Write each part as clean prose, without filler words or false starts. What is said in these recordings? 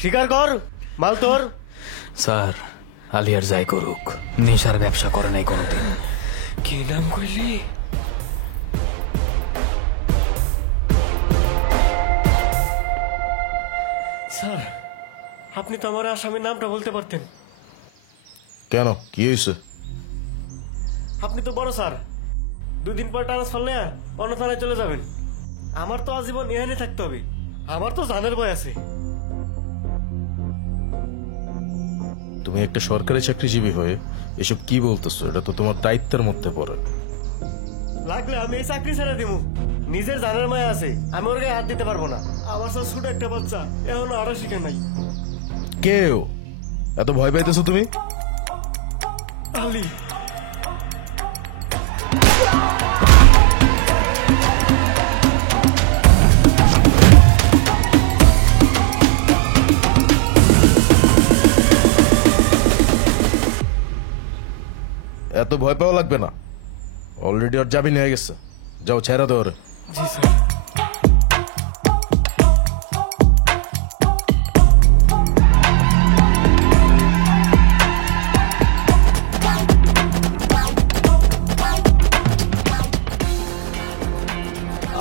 স্বীকার কর, মাল তোর। স্যার, আলিয়ার যাই করুক, নেশার ব্যবসা করে নাই কোনোদিন। কি নাম কইলি? স্যার, আপনি তো আমার আসামির নামটা বলতে পারতেন। কেন, কি হয়েছে? আপনি তো বড় স্যার, 2 দিন পর ট্রান্সফার নিয়ে অন্য থানায় চলে যাবেন। আমার তো আজীবন এখানে থাকতে হবে, আমার তো জানের ভয় আছে। তুমি একটা সরকারি চাকরিজীবী হয়ে এসব কি বলতেছো? এটা তো তোমার দায়িত্বের মধ্যে পড়ে। লাগলে আমি এই চাকরি ছেড়ে দিব, নিজের জানের মায়া আছে, আমি ওর গায়ে হাত দিতে পারবো না। আমার স্যার ছোট একটা বাচ্চা, এখনো আরো শিখে নাই। কেউ এত ভয় পাইতেছো তুমি? আলি, এত ভয় পাওয়া লাগবে না, অলরেডি ওর জামিন হয়ে গেছে। যাও, ছেড়া দাও ওরে। জি স্যার।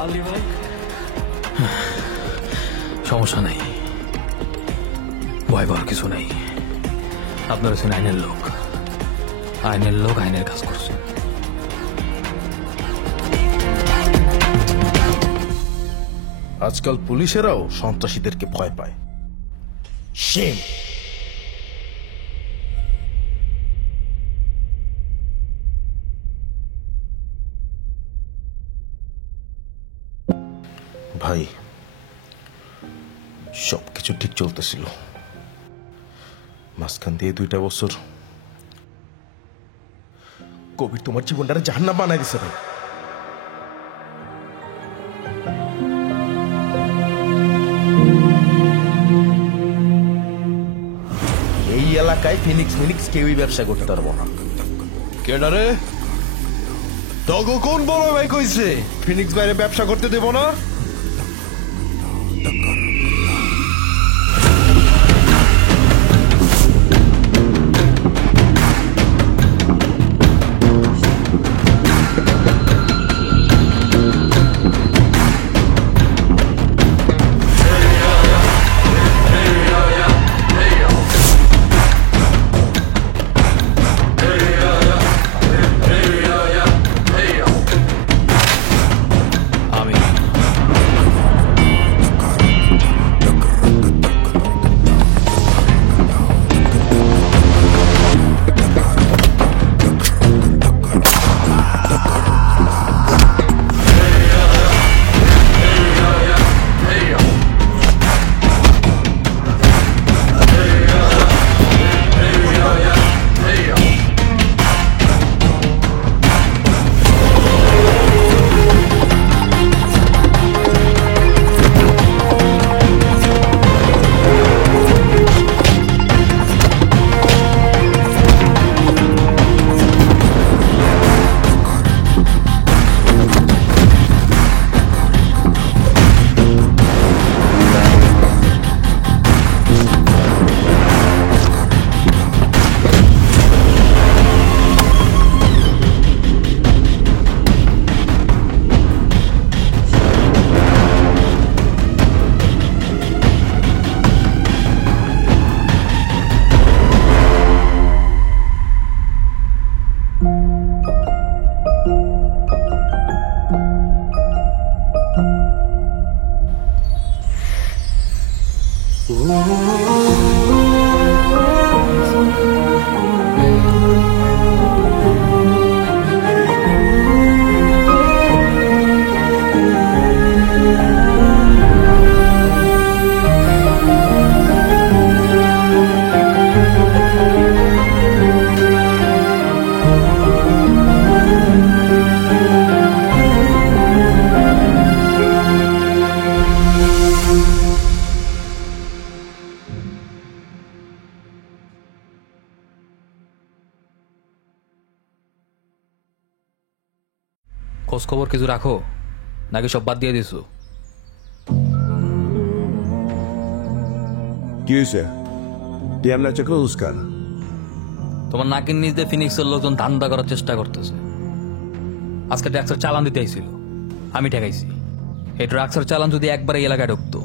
আলি ভাই, সমস্যা নাই, ভয় পাওয়ার কিছু নেই। আপনার হচ্ছেন আইনের লোক, আইনের লোক আইনের কাজ করছে। আজকাল পুলিশেরাও সন্ত্রাসীদেরকে ভয় পায়। শেম। ভাই, সবকিছু ঠিক চলতেছিল, মাঝখান দিয়ে 2টা বছর কবির তোমার জীবনটারে জাহান্নাম বানাই দিছে ভাই। এই এলাকায় ফিনিক্স কেউই ব্যবসা করতে পারবো না। কেডারে তগো কোন বড় ভাই কইছে ফিনিক্স বাইরে ব্যবসা করতে দেব না? খোঁজ খবর কিছু রাখো নাকি সব বাদ দিয়ে দিছো? কি হয়েছে? তুই এমন চোখে উস্কান? তোমার নাকির নিচ দিয়ে ফিনিক্সের লোকজন ধান্দা করার চেষ্টা করতেছে। আজকে ট্রাক্সের চালান দিতে আইছিল, আমি ঠেকাইছি। এই ট্রাক্সের চালান যদি একবার এই এলাকায় ঢুকতো,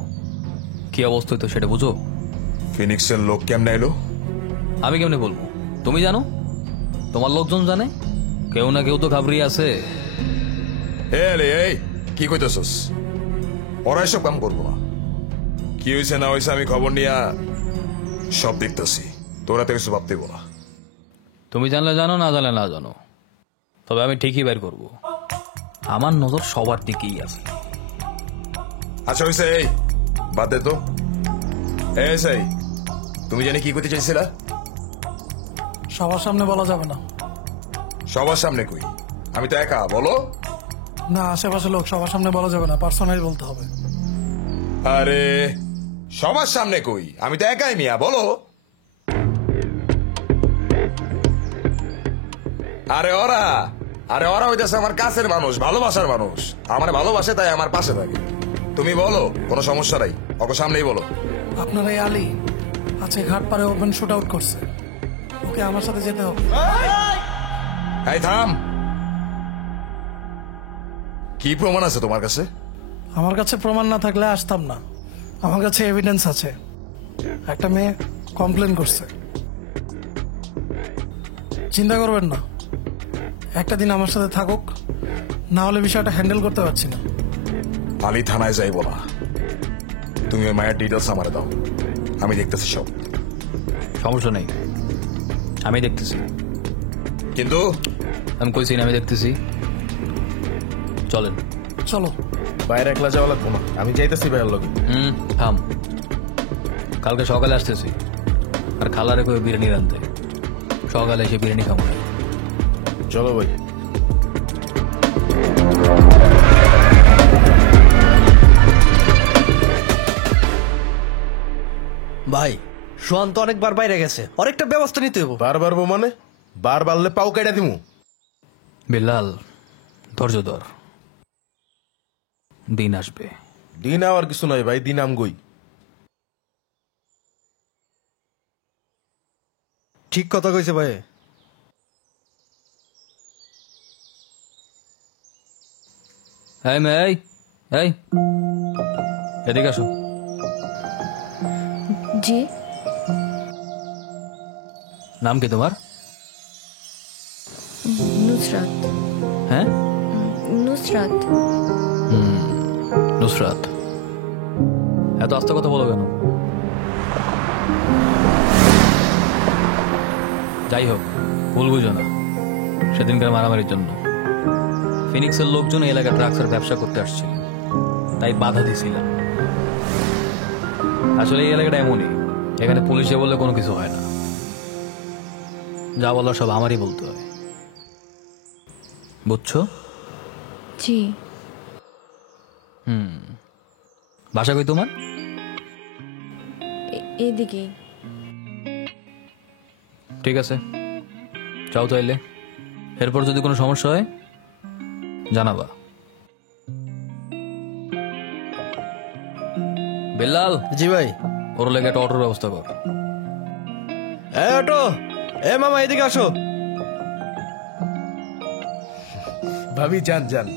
কি অবস্থা হইতো সেটা বুঝো? ফিনিক্সের লোক কেমনে এলো? আমি কেমনে বলবো? তুমি জানো, তোমার লোকজন জানে, কেউ না কেউ তো ঘাবড়িয়ে আছে। এই কি কইতেছস? ওরা এসব কাম করবো না। কি হয়েছে না হয়েছে আমি খবর নিয়ে সব দেখতেছি। তোরা তো কিছু ভাবতে না। তুমি জানলে জানো, না জানলে না জানো, তবে আমি ঠিকই বের করব। আমার নজর সবার দিকেই আছে। আচ্ছা হয়েছে, এই বাদ দে তো। এই তুমি জানি কি করতে চাইছিলা? সবার সামনে বলা যাবে না। সবার সামনে কই? আমি তো একা, বলো। না, আশেপাশে লোক, সবার সামনে বলা যাবে না, পার্সোনালি বলতে হবে। আরে সবার সামনে কই? আমি তো একাই মিয়া, বলো। আরে ওরা হইতেছে আমার কাছের মানুষ, ভালোবাসার মানুষ। আমার ভালোবাসে তাই আমার পাশে থাকে। তুমি বলো, কোনো সমস্যা নাই, ওকে সামনেই বলো। আপনার এই আলী আজকে ঘাট পারে ওপেন শুট আউট করছে, ওকে আমার সাথে যেতে হবে। এই থাম। কি প্রমাণ আছে তোমার কাছে? আমার কাছে প্রমাণ না থাকলে আসতাম না। আমার কাছে এভিডেন্স আছে। একটা মেয়ে কমপ্লেন করছে। চিন্তা করবেন না, একটা দিন আমার সাথে থাকুক, না হলে বিষয়টা হ্যান্ডেল করতে পারছি না। আলী থানায় যাইব না, তুমি ওই মায়ের ডিটেলস আমারে দাও, আমি দেখতেছি সব। সমস্যা নেই, আমি দেখতেছি। কিন্তু আমি কইছি না আমি দেখতেছি। চলেন। চলো। বাইরে একলা যাওয়া লাগবো না, আমি যাইতেছি ভাইয়ের লগে। থাম, কালকে সকালে আসতেছি, আর খালারে করে বিরিয়ানি রাঁধতে। সকালে এসে বিরিয়ানি খাবো না। চলো ভাই। ভাই, সোহান তো অনেকবার বাইরে গেছে, অনেকটা ব্যবস্থা নিতে হইব। বারবার মানে? বার বাড়লে পাও কেটে দিমু। বিল্লাল, ধৈর্য ধর, দিন আসবে। দিন আবার কিছু নয় ভাই, দিন আমগই। ঠিক কথা কইছে ভাই। এই মেয়ে, এই এদিকে আসো। জি। নাম কি তোমার? নুসরাত। হ্যাঁ, নুসরাত। নুসরাত। এত আস্তে কথা বলো কেন? যাই হোক, ভুল বুঝো না, সেদিনকার মারামারির জন্য ফিনিক্সের লোকজন এই এলাকায় ড্রাগসের ব্যবসা করতে আসছিল, তাই বাধা দিয়েছিলাম। আসলে এই এলাকাটা এমনই, এখানে পুলিশে বললে কোনো কিছু হয় না, যা বলার সব আমারই বলতে হয়, বুঝছো? জি। বাসা কই তোমার? এদিকে। ঠিক আছে, যাও তাইলে। এরপর যদি কোনো সমস্যা হয় জানাবা। বিল্লাল। জি ভাই। ওর লেগে একটা অটোর ব্যবস্থা কর। অটো, এ মামা এদিকে আসো। ভাবি যান যান।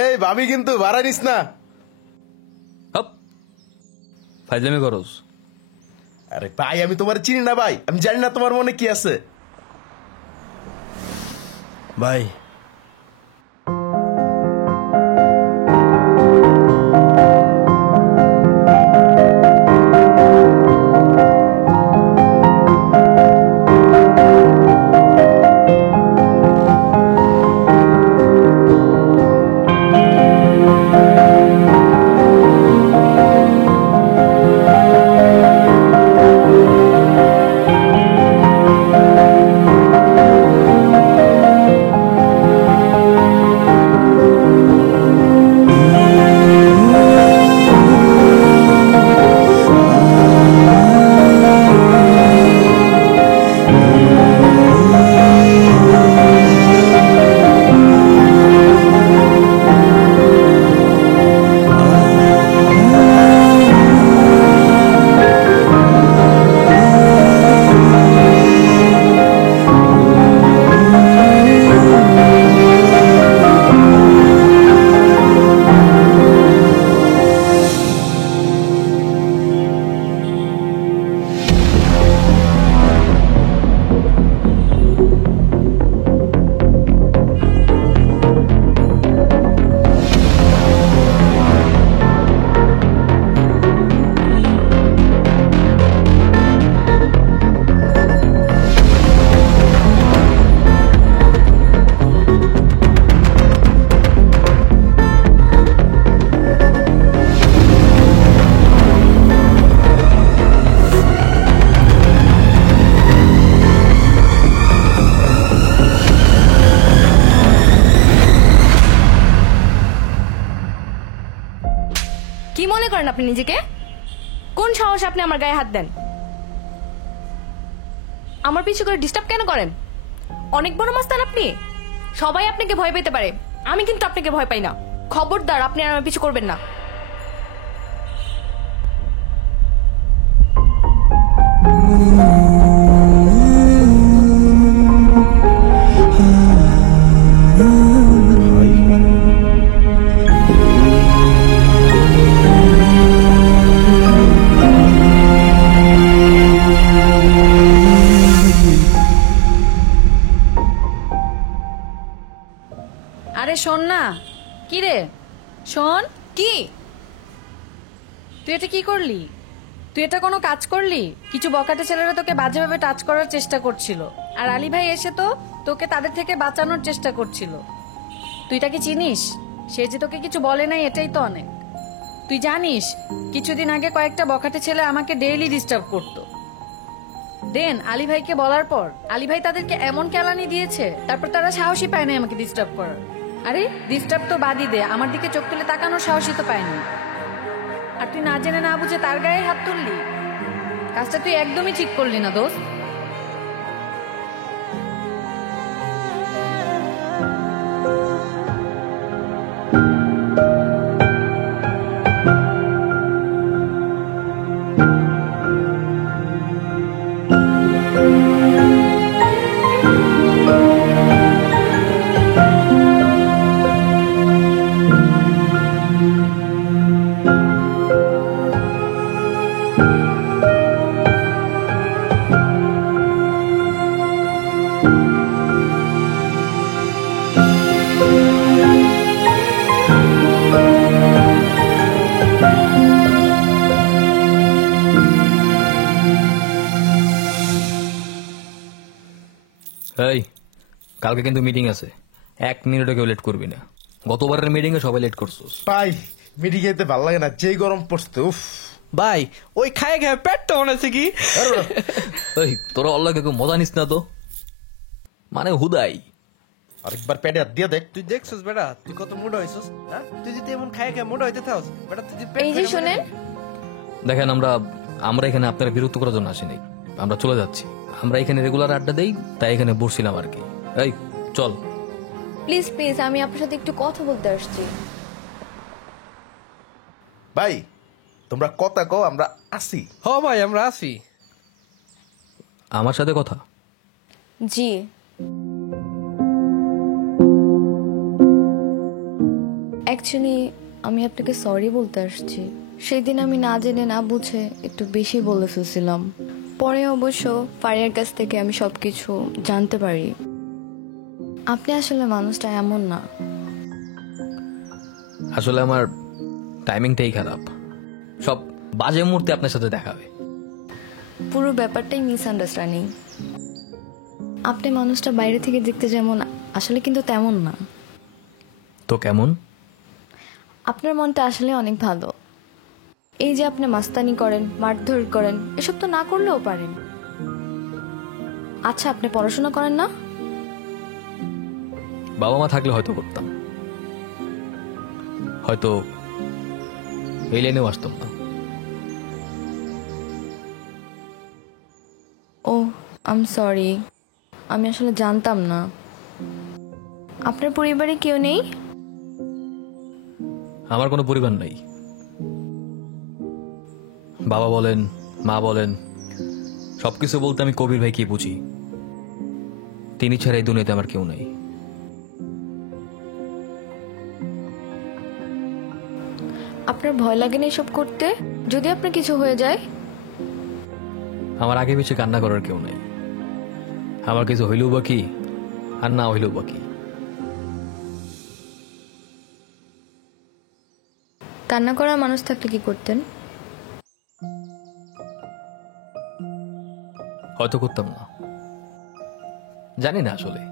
এই ভাবি কিন্তু ভাড়া নিস না। হপ, ফাইজলামি করস? আরে ভাই আমি তোমার চিনি না ভাই, আমি জানি না তোমার মনে কি আছে। ভাই কি মনে করেন আপনি নিজেকে? কোন সাহস আপনি আমার গায়ে হাত দেন? আমার পিছু করে ডিস্টার্ব কেন করেন? অনেক বড় মাস্তান আপনি। সবাই আপনাকে ভয় পেতে পারে, আমি কিন্তু আপনাকে ভয় পাই না। খবরদার আপনি আর আমার পিছু করবেন না। আরে শোন না। কি রে শোন, কি? তুই এটা কি করলি? তুই এটা কোনো কাজ করলি? কিছু বকাটে ছেলেরা তোকে বাজেভাবে টাচ করার চেষ্টা করছিল, আর আলী ভাই এসে তো তোকে তাদের থেকে বাঁচানোর চেষ্টা করছিল। তুই তাকে চিনিস? সে যে তোকে কিছু বলে নাই এটাই তো অনেক। তুই জানিস কিছুদিন আগে কয়েকটা বকাটে ছেলে আমাকে ডেইলি ডিস্টার্ব করতো। দেন আলী ভাইকে বলার পর আলী ভাই তাদেরকে এমন কেলানি দিয়েছে, তারপর তারা সাহসী পায় না আমাকে ডিস্টার্ব করার। আরে ডিস্টার্ব তো বাদই দে, আমার দিকে চোখ তুলে তাকানোর সাহসই তো পায়নি। আর তুই না জেনে না বুঝে তার গায়ে হাত তুললি। কাজটা তুই একদমই ঠিক করলি না দোস্ত। এই কালকে কিন্তু মিটিং আছে, 1 মিনিটও কেউ লেট করবি না। গতবারের মিটিং এ সবাই লেট করছিস। ভাই মিটিং এতে ভালো লাগে না, যেই গরম পড়ছে উফ। ভাই ওই খায় খায় পেটটা মনে আছে কি? এই তোরা অল্লাহকে কেউ মজা নিস না তো, মানে হুদাই। আরেকবার পেটে হাত দিয়ে দেখ। তুই দেখছিস বেটা তুই কত মোটা হইছিস? হ্যাঁ তুই যদি এমন খায় খায় মোটা হইতে থাকস বেটা, তুই যদি এই যে শুনেন, দেখেন আমরা এখানে আপনার বিরক্ত করার জন্য আসিনি, আমরা চলে যাচ্ছি। আমরা এখানে রেগুলার আড্ডা দেই, তাই এখানে বসছিলাম আর কি। এই চল। প্লিজ প্লিজ, আমি আপনার সাথে একটু কথা বলতে আসছি। ভাই তোমরা কথা কও, আমরা আসি। হ ভাই আমরা আসি। আমার সাথে কথা? জি। অ্যাকচুয়ালি আমি আপনাকে সরি বলতে আসছি। সেই দিন আমি না জেনে না বুঝে একটু বেশি বলে ফেলছিলাম। পরে অবশ্য ফারিয়ার কাছ থেকে আমি সবকিছু জানতে পারি। আপনি আসলে মানুষটা এমন না। আসলে আমার টাইমিংটাই খারাপ, সব বাজে মুহূর্তে আপনার সাথে দেখাবে। পুরো ব্যাপারটাই মিসআন্ডারস্ট্যান্ডিং। আপনি মানুষটা বাইরে থেকে দেখতে যেমন, আসলে কিন্তু তেমন না। তো কেমন? আপনার মনটা আসলে অনেক ভালো। এই যে আপনি মাস্তানি করেন, মারধর করেন, এসব তো না করলেও পারেন। আচ্ছা, আপনি পড়াশোনা করেন না? বাবা মা থাকলে হয়তো করতাম, হয়তো এই লাইনেও আসতাম না। ও আই এম সরি, আমি আসলে জানতাম না। আপনার পরিবারে কেউ নেই? আমার কোনো পরিবার নাই। বাবা বলেন, মা বলেন, সবকিছু বলতে আমি কবির ভাই কি বুঝি। তিনি ছাড়া এই দুনিয়াতে আমার কেউ নেই। আপনার ভয় লাগে না এসব করতে? যদি আপনার কিছু হয়ে যায়? আমার আগে পিছিয়ে কান্না করার কেউ নেই। আমার কিছু হইলেও বা কি, আর না হইলেও বা কি। কান্না করার মানুষ থাকলে কি করতেন? হয়তো করতাম না, জানি না আসলে।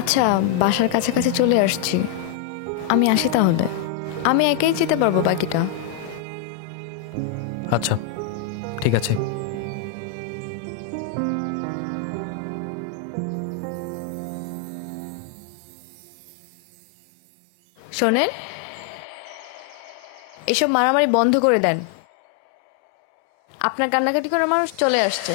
আচ্ছা, বাসার কাছাকাছি চলে আসছি, আমি আসি তাহলে। আমি একাই যেতে পারবো বাকিটা। আচ্ছা ঠিক আছে। শোনেন, এসব মারামারি বন্ধ করে দেন। আপনার কান্নাকাটি করার মানুষ চলে আসছে।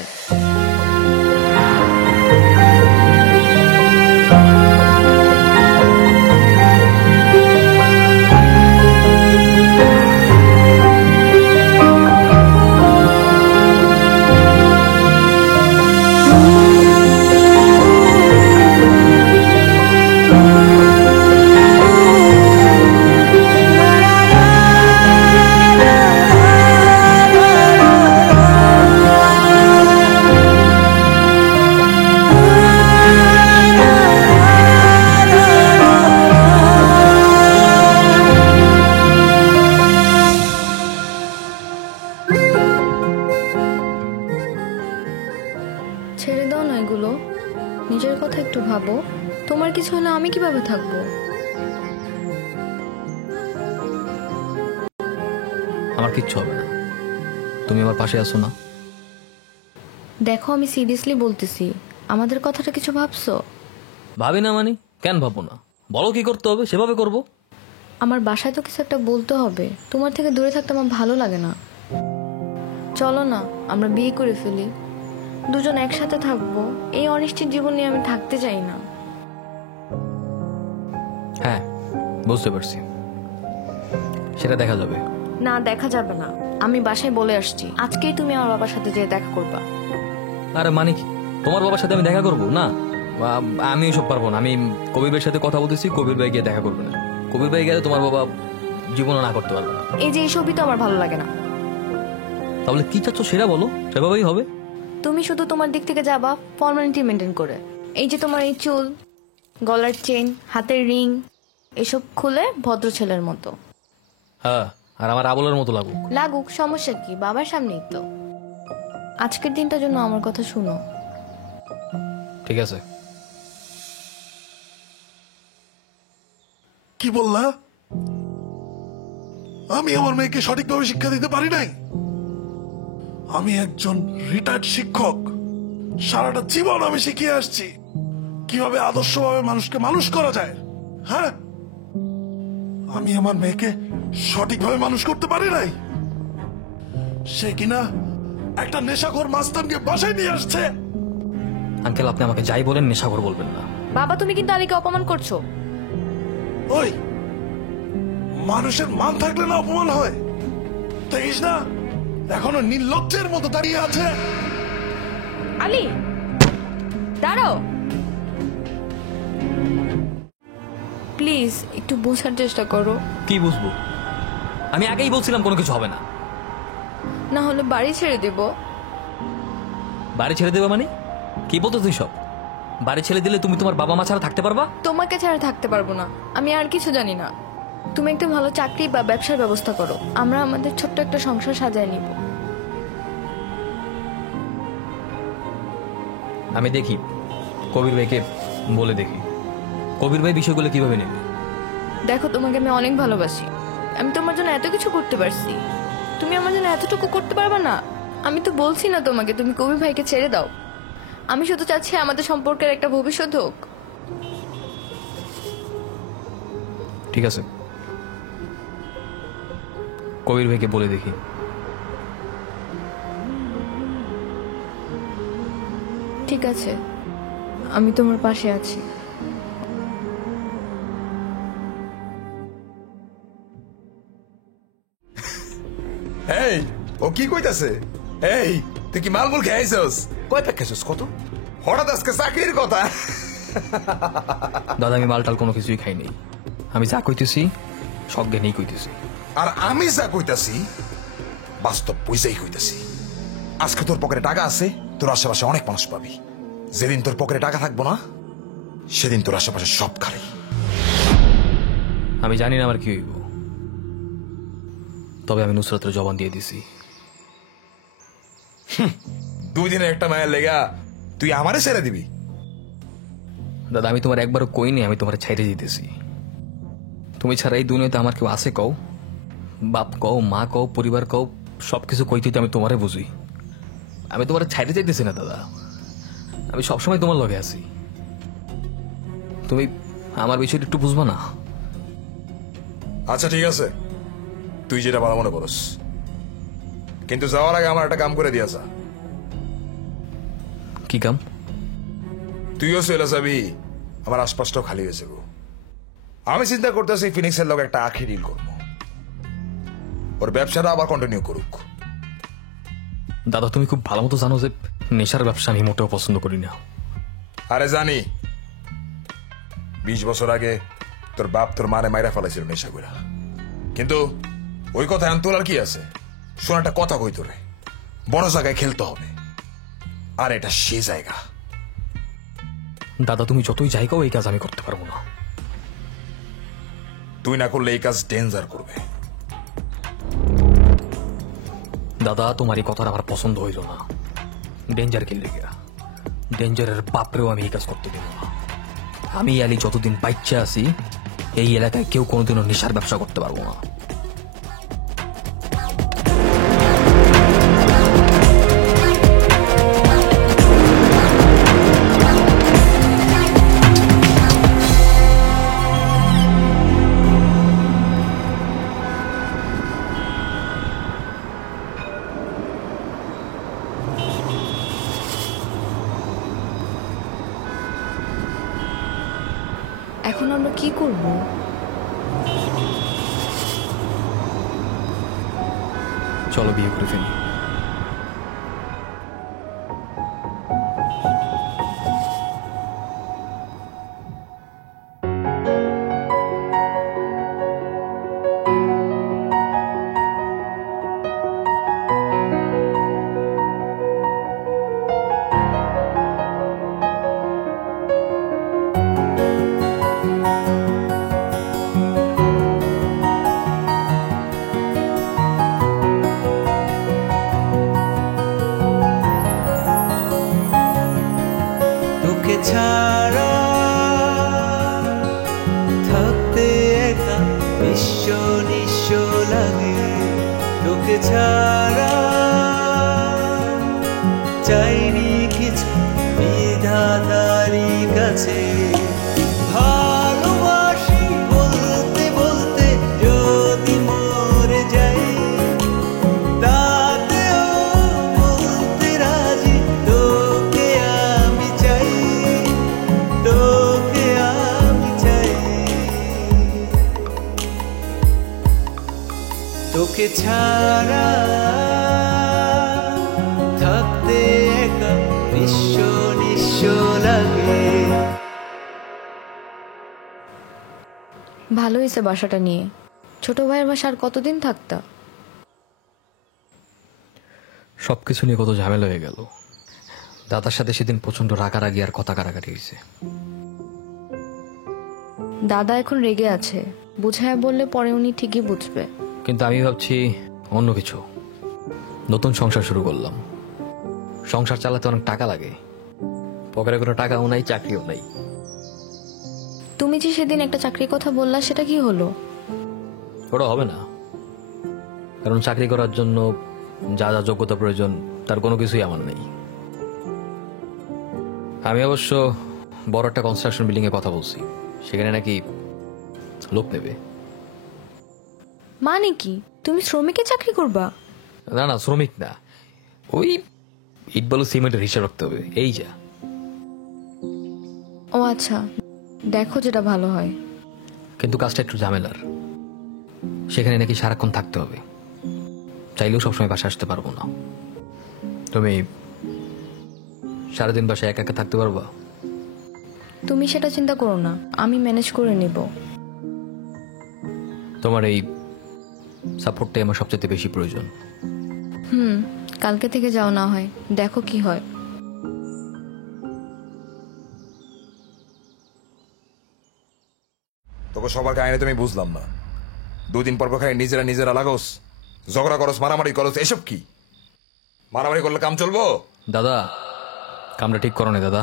ছেড়ে দাও না এগুলো, নিজের কথা একটু ভাবো। তোমার কিছু হলে আমি কিভাবে থাকবো? আমার কিচ্ছু হবে না, তুমি আমার পাশে আছো না? দেখো, আমি সিরিয়াসলি বলতেছি, আমাদের কথাটা কিছু ভাবছো? ভাবি না মানে? কেন ভাববো না? বলো কি করতে হবে, সেভাবে করব। আমার বাসায় তো কিছু একটা বলতে হবে। তোমার থেকে দূরে থাকতে আমার ভালো লাগে না। চলো না, আমরা বিয়ে করে ফেলি, দুজন একসাথে থাকবো। এই অনিশ্চিত জীবন নিয়ে আমি থাকতে চাই না। হ্যাঁ বুঝতে পারছি, সেটা দেখা যাবে। না, দেখা যাবে না। আমি বাসায় বলে আসছি, আজকেই তুমি আমার বাবার সাথে যেয়ে দেখা করবা। আরে মানে কি, তোমার বাবার সাথে আমি দেখা করব না? আমি এসব পারবো না। আমি কবির ভাইয়ের সাথে কথা বলতেছি, কবির ভাই গিয়ে দেখা করবে না। কবির ভাই গেলে তোমার বাবা জীবনও না করতে পারবে না। এই যে এইসবই তো আমার ভালো লাগে না। তাহলে কি চাচ্ছ সেটা বলো, সেভাবেই হবে। তুমি শুধু তোমার দিক থেকে যাবা ফর্মালিটি মেনটেন করে। এই যে তোমার এই চুল, গলার চেন, হাতের রিং, এসব খুলে ভদ্র ছেলের মতো। হ্যাঁ, আর আমার আবলের মতো লাগুক। লাগুক, সমস্যা কি? বাবার সামনেই তো। আজকের দিনটার জন্য আমার কথা শুনো। ঠিক আছে। কি বললা? আমি আমার মেয়েকে সঠিকভাবে শিক্ষা দিতে পারি নাই? আমি একজন রিটায়ার্ড শিক্ষক, সারাটা জীবন আমি শিখিয়ে আসছি কিভাবে আদর্শভাবে মানুষকে মানুষ করা যায়। হ্যাঁ, আমি আমার মেয়েকে সঠিকভাবে মানুষ করতে পারি নাই? সে কিনা একটা নেশাখোর মাস্তানকে বাসায় নিয়ে আসছে। আঙ্কেল, আপনি আমাকে যাই বলেন নেশাখোর বলবেন না। বাবা, তুমি কিন্তু আলীকে অপমান করছো। ওই, মানুষের মান থাকলে না অপমান হয়? দেখিস না এখনো নির্লজ্জের মতো দাঁড়িয়ে আছে। আলী, দাঁড়াও। প্লিজ একটু বোঝার চেষ্টা করো। কি বুঝবো? আমি আগেই বলছিলাম কোনো কিছু হবে না। না হলে বাড়ি ছেড়ে দেব। বাড়ি ছেড়ে দেবে মানে? কি বলতো তুই সব? বাড়ি ছেড়ে দিলে তুমি তোমার বাবা মা ছাড়া থাকতে পারবা? তোমাকে ছাড়া থাকতে পারবো না। আমি আর কিছু জানি না। তুমি একটা ভালো চাকরি বা ব্যবসার ব্যবস্থা করো, আমরা আমাদের ছোট্ট একটা সংসার সাজায় নিব। আমি দেখি কবির ভাইকে বলে দেখি কবির ভাই বিষয়গুলো কিভাবে নেবে। দেখো, তোমাকে আমি অনেক ভালোবাসি। আমি তোমার জন্য এত কিছু করতে পারছি, তুমি আমার জন্য এতটুকু করতে পারবা না? আমি তো বলছি না তোমাকে তুমি কবির ভাইকে ছেড়ে দাও। আমি শুধু চাচ্ছি আমাদের সম্পর্কের একটা ভবিষ্যৎ হোক। ঠিক আছে, কবির ভাইকে বলে দেখি। ঠিক আছে, আমি তোমার পাশে আছি। এই ও কি কইতাছে? এই তুই কি মালমুল খেয়েছস? কয় প্যাক খেয়েছস? কত? হঠাৎ আজকে চাকরির কথা। দাদা, আমি মালটাল কোনো কিছুই খাইনি। আমি যা কইতেছি সব জ্ঞানেই কইতেছি। আর আমি যা কইতাছি বাস্তব বুঝাই কইতাছি। আজকে তোর পকেটে টাকা আছে, তোর আশেপাশে অনেক মানুষ পাবি। যেদিন তোর পকেটে টাকা থাকবো না, সেদিন তোর আশেপাশে সব খালি। আমি জানি না আমার কি হইব, তবে আমি নুসরাতের জবান দিয়ে দিছি। 2 দিনের একটা মায়ের লেগা তুই আমারে ছেড়ে দিবি? দাদা, আমি তোমার একবারও কইনি আমি তোমার ছাইরে দিতেছি। তুমি ছাড়া এই দুনিয়াতে আমার কেউ আছে কও? বাপ কও, মা কও, পরিবার কও, সবকিছু কইতে তো আমি তোমারে বুঝি। আমি তোমার ছাইরে যাইতেছি না দাদা, আমি সবসময় তোমার লগে আছি। তুমি আমার বিষয়টা একটু বুঝবা না? আচ্ছা ঠিক আছে, তুই যেটা ভালো মনে করস, কিন্তু যাওয়ার আগে আমার একটা কাম করে দিয়াছা। কি কাম? তুইও চলে যাবি, আমার আশপাশটাও খালি হয়ে যাবো। আমি চিন্তা করতেছি ফিনিক্সের লগে একটা আখি ডিল করবো, ওর ব্যবসাটা আবার কন্টিনিউ করুক। দাদা, তুমি খুব ভালো মতো জানো যে নেশার ব্যবসা আমি মোটেও পছন্দ করি না। আরে জানি, 20 বছর আগে তোর বাপ তোর মারে মাইরা ফেলাইছিল নেশা কইরা, কিন্তু ওই কথা এখন তোলার কি আছে? শোন, একটা কথা কই তোরে, বড় জায়গায় খেলতে হবে, আর এটা সে জায়গা। দাদা, তুমি যতই জায়গাও এই কাজ আমি করতে পারবো না। তুই না করলে এই কাজ ডেঞ্জার করবে। দাদা, তোমার এই কথাটা আমার পছন্দ হইল না। ডেঞ্জার কিনলে গিয়া ডেঞ্জারের বাপরেও আমি এই কাজ করতে দেব না। আমি আলী যতদিন বাচ্চা আছি, এই এলাকায় কেউ কোনোদিনও নেশার ব্যবসা করতে পারবো না। এখন আমরা কি করব? চলো বিয়ে করে ফেলি। তোকে ছাড়া থাকতে একা বিশ্ব নিঃস্ব লাগে। তোকে ছাড়া চাইনি কিছু বিধাতারি কাছে। ভালোবাসি বলতে বলতে যদি মরে যাই, তাতেও বলতে রাজি তোকে আমি চাই, তোকে আমি চাই। তোকে ছাড়া থাকতে একা বিশ্ব নিঃস্ব লাগে। ভালো হয়েছে বাসাটা নিয়ে। ছোট ভাইয়ের বাসা আর কতদিন থাকতা? সবকিছু নিয়ে কত ঝামেলা হয়ে গেল। দাদার সাথে সেদিন প্রচন্ড রাগারাগি আর কথা কাটাকাটি হয়েছে। দাদা এখন রেগে আছে, বুঝায় বললে পরে উনি ঠিকই বুঝবে। কিন্তু আমি ভাবছি অন্য কিছু। নতুন সংসার শুরু করলাম, সংসার চালাতে অনেক টাকা লাগে, পকেটে কোনো টাকাও নাই, চাকরিও নাই। তুমি যে সেদিন একটা চাকরির কথা বললা, সেটা কি হলো? ওটা হবে না, কারণ চাকরি করার জন্য যা যা যোগ্যতা প্রয়োজন তার কোনো কিছুই আমার নেই। আমি অবশ্য বড় একটা কনস্ট্রাকশন বিল্ডিং এর কথা বলছি, সেখানে নাকি লোক নেবে। মানে কি, তুমি শ্রমিকে চাকরি করবা? না না, শ্রমিক না, ওই ইট বালু সিমেন্টের হিসাব রাখতে হবে, এই যা। ও আচ্ছা, দেখো যেটা ভালো হয়। কিন্তু কাজটা একটু ঝামেলার, সেখানে নাকি সারাক্ষণ থাকতে হবে, চাইলেও সবসময় বাসায় আসতে পারবো না। তুমি সারাদিন বাসায় একা একা থাকতে পারবা? তুমি সেটা চিন্তা করো না, আমি ম্যানেজ করে নিব। তোমার এই সাপোর্টটাই আমার সবচেয়ে বেশি প্রয়োজন। কালকে থেকে যাও না হয়, দেখো কি হয়। তোকে সবার কাহিনী তুমি বুঝলাম না। 2 দিন পর খাই নিজেরা লাগোস, ঝগড়া করস, মারামারি করস, এসব কি? মারামারি করলে কাম চলবো? দাদা, কামটা ঠিক করো না দাদা।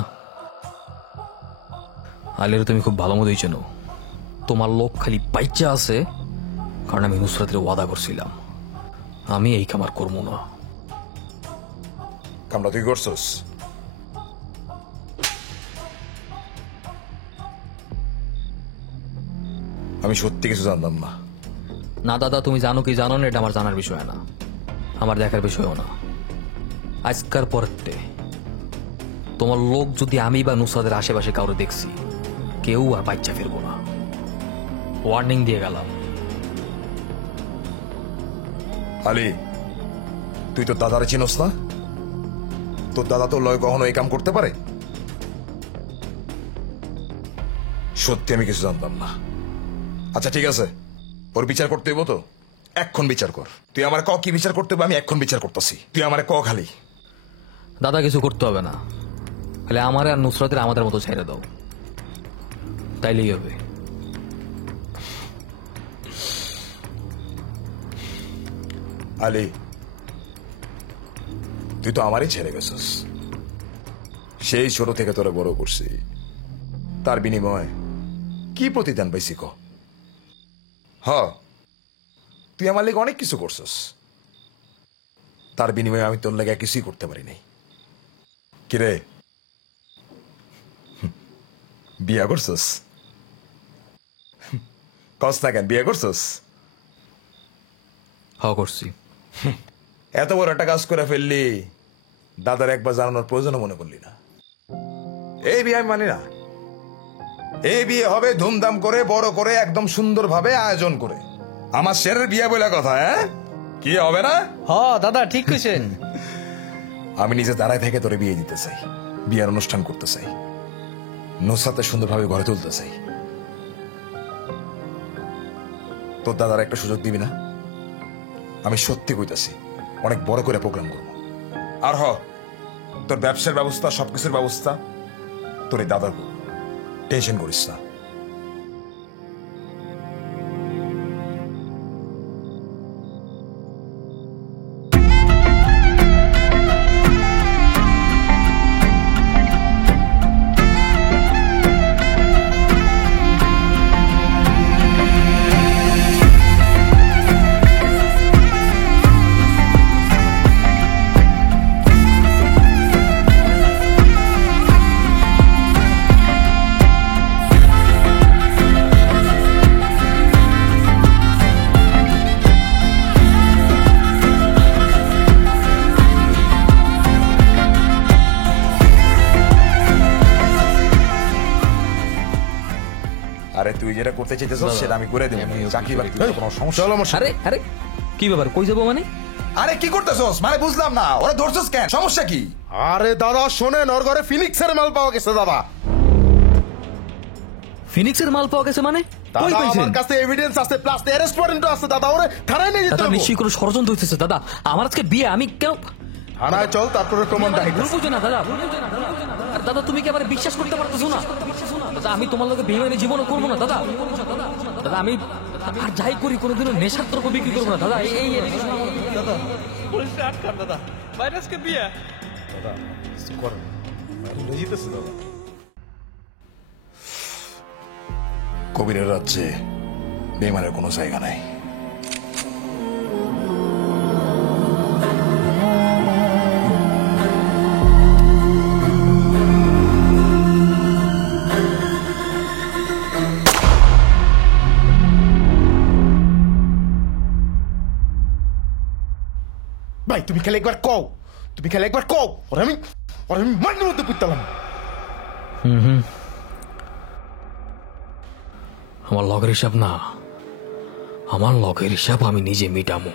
আলির তুমি খুব ভালো মতোই চেনো। তোমার লোক খালি বাইচা আছে কারণ আমি নুসরাতের ওয়াদা করছিলাম আমি এই কাম আর করবো না। কামটা তুই করছস? আমি সত্যি কিছু জানতাম না। না দাদা, তুমি জানো কি জানো না এটা আমার জানার বিষয় না, আমার দেখার বিষয়ও না। আজকার পরতে তোমার লোক যদি আমি বা নুসরাতের আশেপাশে কাউরে দেখছি, কেউ আর বাচ্চা ফিরবো না। ওয়ার্নিং দিয়ে গেলাম। আলী, তুই তো দাদারে চিনস না? তোর দাদা তো লয় কখনো এই কাম করতে পারে? সত্যি আমি কিছু জানতাম না। আচ্ছা ঠিক আছে, ওর বিচার করতে হইব তো, এখন বিচার কর। তুই আমার কি বিচার করতে হবে, আমি এখন বিচার করতেছি। তুই আমার খালি। দাদা কিছু করতে হবে না, খালি আমার আর নুসরাতের আমাদের মতো ছেড়ে দাও, তাইলেই হবে। আলী, তুই তো আমারই ছেড়ে গেছিস। সেই ছোট থেকে তোরা বড় করছি, তার বিনিময়ে কি প্রতিদান পাইছি ক? তুই আমার লেগে অনেক কিছু করছিস, তার বিনিময়ে আমি তোর লেগে কিছুই করতে পারি নাই। কিরে, বিয়া করছিস? কস না কেন, বিয়া করছিস? করছি। এত বড় একটা কাজ করে ফেললি, দাদার একবার জানানোর প্রয়োজন মনে করলি না? এই বিয়ে আমি মানি না। এই বিয়ে হবে ধুমধাম করে, বড় করে, একদম সুন্দর ভাবে আয়োজন করে। আমার শেরের বিয়ে বলে কথা। কি হবে না? দাদা ঠিক কইছেন। আমি নিজে দাঁড়ায় থেকে তোরে বিয়ে দিতে চাই, বিয়ের অনুষ্ঠান করতে চাই, নুসরাতে সুন্দরভাবে গড়ে তুলতে চাই। তোর দাদার একটা সুযোগ দিবি না? আমি সত্যি কইতাছি, অনেক বড় করে প্রোগ্রাম করব। আর তোর ব্যবসার ব্যবস্থা, সবকিছুর ব্যবস্থা তোর এই দাদার করব, টেনশন করিস না। আরে তুই যেটা করতে চাইতেছ সেটা আমি করে দেব, চাকরি বাকরি কোনো সমস্যা? আরে আরে কি ব্যাপার, কই যাবো মানে? আরে কি করতেছস মানে বুঝলাম না, ওরা ধরছস কেন, সমস্যা কি? আরে দাদা শোনেন, ওর ঘরে ফিনিক্সের মাল পাওয়া গেছে দাদা। ফিনিক্সের মাল পাওয়া গেছে মানে কই দাদা পাইছেন? আমার কাছে এভিডেন্স আছে প্লাস অ্যারেস্ট ওয়ারেন্টও আছে দাদা, ওরে থানায় নিয়ে যেতে দাদা হবে। নিশ্চয়ই কোনো ষড়যন্ত্র হইতেছে দাদা। আমার আজকে বিয়ে, আমি কেন থানায় চল, তারপরে প্রমাণটা ভুল হাইতেছে। বুঝো না দাদা, ভুল বুঝো না দাদা। আর দাদা তুমি কি আবার বিশ্বাস করতে পারতেছো না? দাদা আমি তোমার লোকে বেইমানি জীবনও করবো না দাদা। দাদা আমি আর যাই করি কোনোদিনও নেশার দ্রব্য বিক্রি করবো না দাদা। এই দাদা পুলিশে আটকান দাদা, বাইরে আজকে বিয়ে। দাদা কিছু করেন না, ভুলে যেতেছে দাদা। কবিরের রাজ্যে বেমানের কোনো জায়গা নাই। ভাই তুমি খেলে একবার কও, তুমি খেলে একবার কও, ওরে আমি মাঠের মধ্যে পিটতাম। আমার লগের হিসাব না, আমার লগের হিসাব আমি নিজে মিটামো।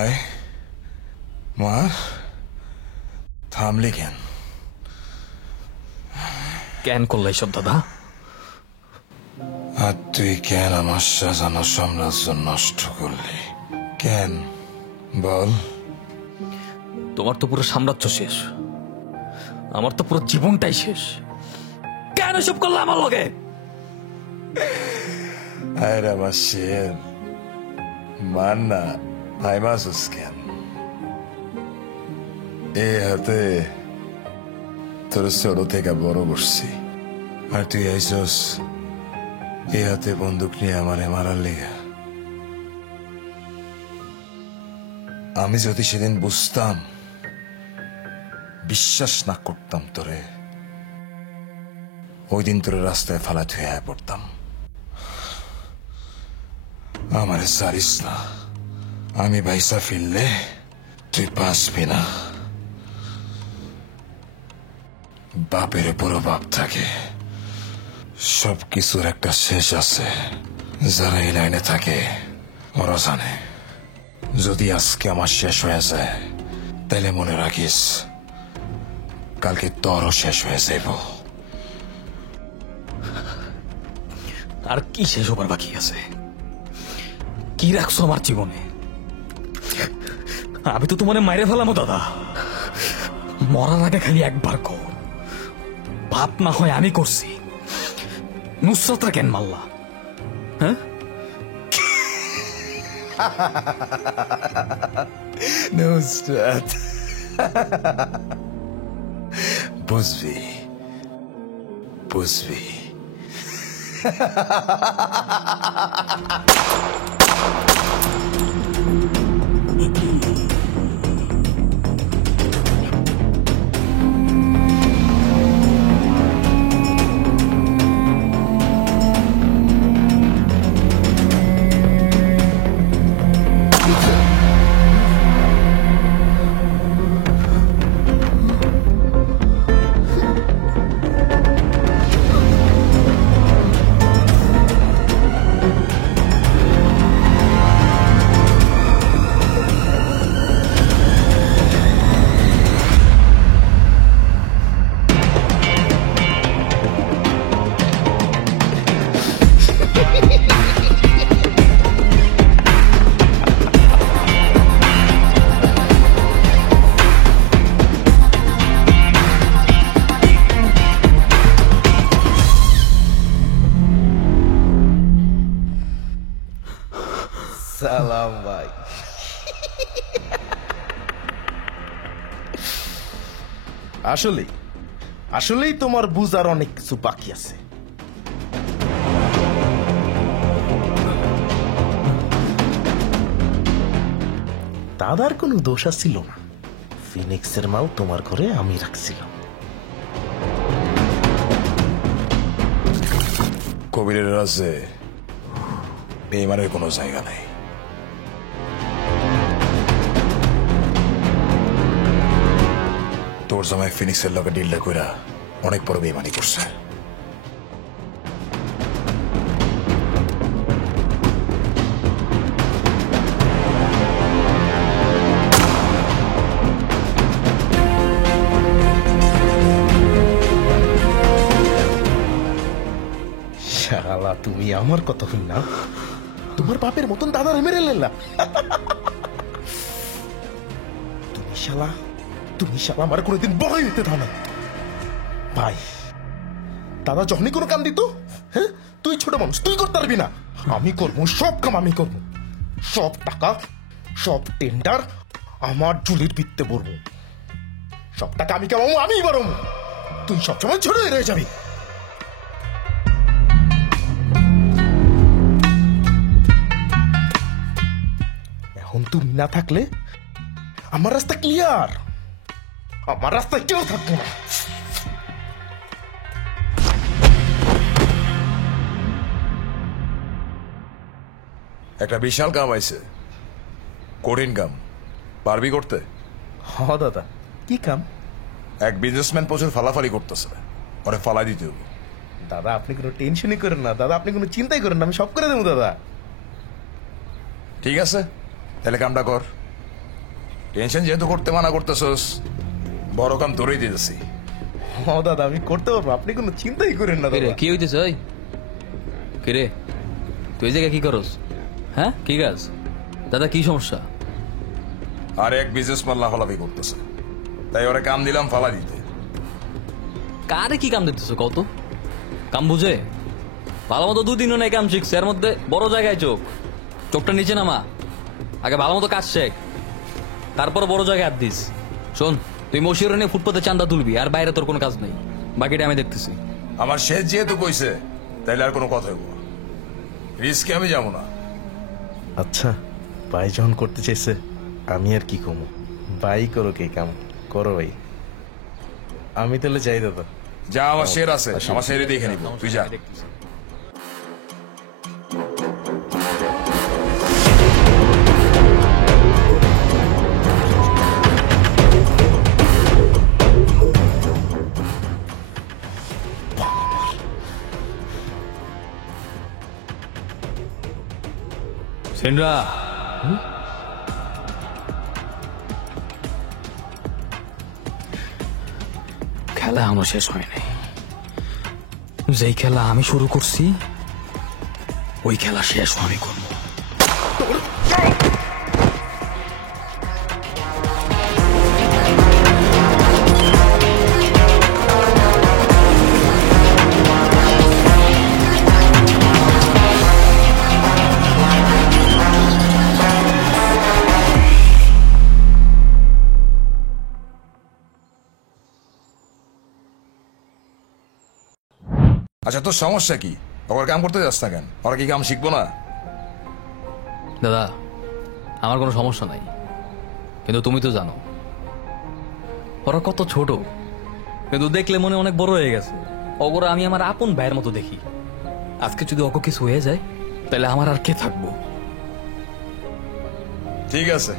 আয় মা, থামলি কেন? কেন করলে এসব দাদা? আর তুই কেন আমার সাজানো সাম্রাজ্য নষ্ট করলি? কেন বল? তোমার তো পুরো সাম্রাজ্য শেষ, আমার তো পুরো জীবনটাই শেষ। কেন এসব করলে আমার লগে? আরে আমার শের মান না, ভাই মাসুস কেন? এ হাতে তোর ছোট থেকে বড় করছি, আর তুই আইসস এ হাতে বন্দুক নিয়ে আমারে মারার লেগা। আমি যদি সেদিন বুঝতাম, বিশ্বাস না করতাম তোরে, ওই দিন তোরে রাস্তায় ফালা থুয়ে পড়তাম। আমারে সারিস না, আমি বাইসা ফিরলে তুই বাঁচবি না। বাপের বড় বাপ থাকে, সবকিছুর একটা শেষ আছে। যারা এই লাইনে থাকে ওরা জানে, যদি আজকে আমার শেষ হয়ে যায় তাহলে মনে রাখিস কালকে তোরও শেষ হয়ে যাইব। আর কি শেষ হবার বাকি আছে? কি রাখছো আমার জীবনে? আমি তো তোমার মাইরে ফেলামো দাদা। মরার আগে খালি একবার কর, পাপ না হয় আমি করছি, নুসরাতরা কেন মারলা? হ্যাঁ, নুসরাত বুঝবি বুঝবি। সালাম ভাই। আসলেই তোমার বুঝার অনেক কিছু বাকি আছে। দাদার কোনো দোষ ছিল না, ফিনিক্সের মাল তোমার ঘরে আমি রাখছিলাম। কবিরের রাজ্যে বেইমানের কোনো জায়গা নাই। তোর জামাই ফিনিক্সের লগে ডিলটা কইরা অনেক বড় বেইমানি করছে। শালা তুমি আমার কথা হই না, তোমার বাপের মতন দাদার মেরে লেলা। তুমি শালা আমার কোনোদিন বড়ই হইতে দাও না ভাই। দাদা যখনই কোনো কাম দিত, হ্যাঁ তুই ছোট মানুষ, তুই করতে পারবি না। আমি করবো সব কাম, আমি করবো সব টাকা, সব টেন্ডার আমার জুলির বৃত্তে পড়বো। সব টাকা আমি কামাবো, আমি বাড়বো, তুই সবসময় ছোট হয়ে রয়ে যাবি। এখন তুমি না থাকলে আমার রাস্তা ক্লিয়ার, আমার রাস্তায় কেউ থাকবো না। একটা বিশাল কাম আইছে, কঠিন কাম, পারবি করতে? হ দাদা, কি কাম? এক বিজনেসম্যান প্রচুর ফালাফালি করতেছে, ওরে ফালাই দিতে হবে। দাদা আপনি কোনো টেনশনই করেন না, দাদা আপনি কোনো চিন্তাই করেন না, আমি সব করে দেবো দাদা। ঠিক আছে, তাহলে কামটা কর। টেনশন যেহেতু করতে মানা করতেছস, বড় কাম তোরই দিতেছি। হ দাদা আমি করতে পারবো, আপনি কোনো চিন্তাই করেন না দাদা। কি হইতেছে? ওই কিরে, তুই এই জায়গায় কি করস? হ্যাঁ কি কাজ? দাদা কি সমস্যা? আর এক বিজনেসম্যান লাফালাফি করতেছে, তাই ওরা কাম দিলাম ফালা দিতে। কারে কি কাম দিতেছো কত? কাম বুঝে ভালো মতো 2 দিনও নাই কাম শিখছে, এর মধ্যে বড় জায়গায় চোখটা নিচে নামা। আগে ভালো মতো কাজ শেখ, তারপর বড় জায়গায় হাত দিস। শোন, তুই মশিউর নিয়ে ফুটপাতে চান্দা তুলবি, আর বাইরে তোর কোনো কাজ নেই, বাকিটা আমি দেখতেছি। আমার শেষ যেহেতু কইছে, তাইলে আর কোনো কথা হইব না, রিস্কে আমি যাবো না। আচ্ছা ভাই যখন করতে চাইছে আমি আর কি কমু, ভাই করো কে কাম করো ভাই। আমি তাহলে যাই দাদা। যা, আমার শের আছে, আমার শেরে দেখে নিব, তুই যা। সেন্ড্রা, খেলা এখনো শেষ হয় নাই। যেই খেলা আমি শুরু করছি ওই খেলা শেষ আমি করবো। আচ্ছা, তোর সমস্যা কি? ওর কাম করতে যাস না কেন? ওরা কি কাম শিখবো না? দাদা, আমার কোনো সমস্যা নাই, কিন্তু তুমি তো জানো ওরা কত ছোট, কিন্তু দেখলে মনে অনেক বড় হয়ে গেছে। ওরা আমি আমার আপন ভাইয়ের মতো দেখি। আজকে যদি অক কিছু হয়ে যায় তাহলে আমার আর কে থাকবো? ঠিক আছে,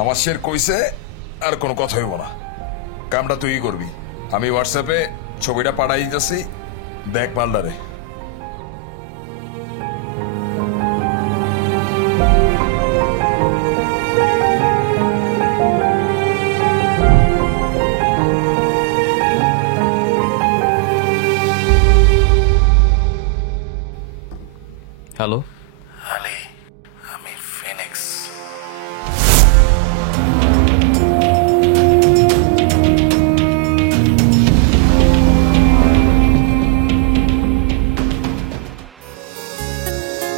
আমার শের কইছে, আর কোনো কথা হইব না। কামটা তুই করবি। আমি হোয়াটসঅ্যাপে ছবিটা পাঠাই দিতেছি, দেখ পাল্লারে। হ্যালো আলী, আমি ফিনিক্স।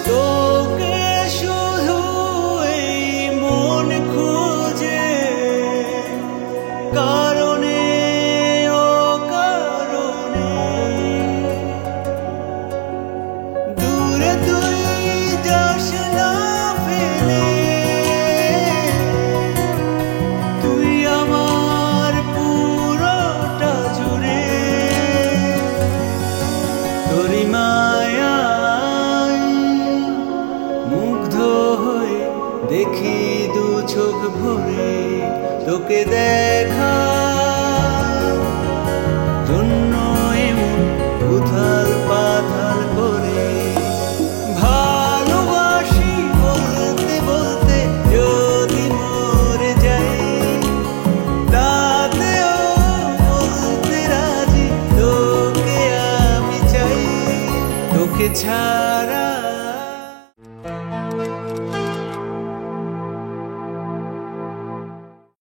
তোকে শুধু এই মন খুঁজে, কারণে অকারণে দূরে তুই যাস না ফেলে। তুই আমার পুরোটা জুড়ে, তোরি মায়ায় মুগ্ধ হয়ে দেখি দু চোখ ভরে তোকে দেখা জন্য এমন উথাল পাথাল করে ভালোবাসি বলতে বলতে যদি মরে যাই, তাতেও বলতে রাজি তোকে আমি চাই। তোকে ছাড়া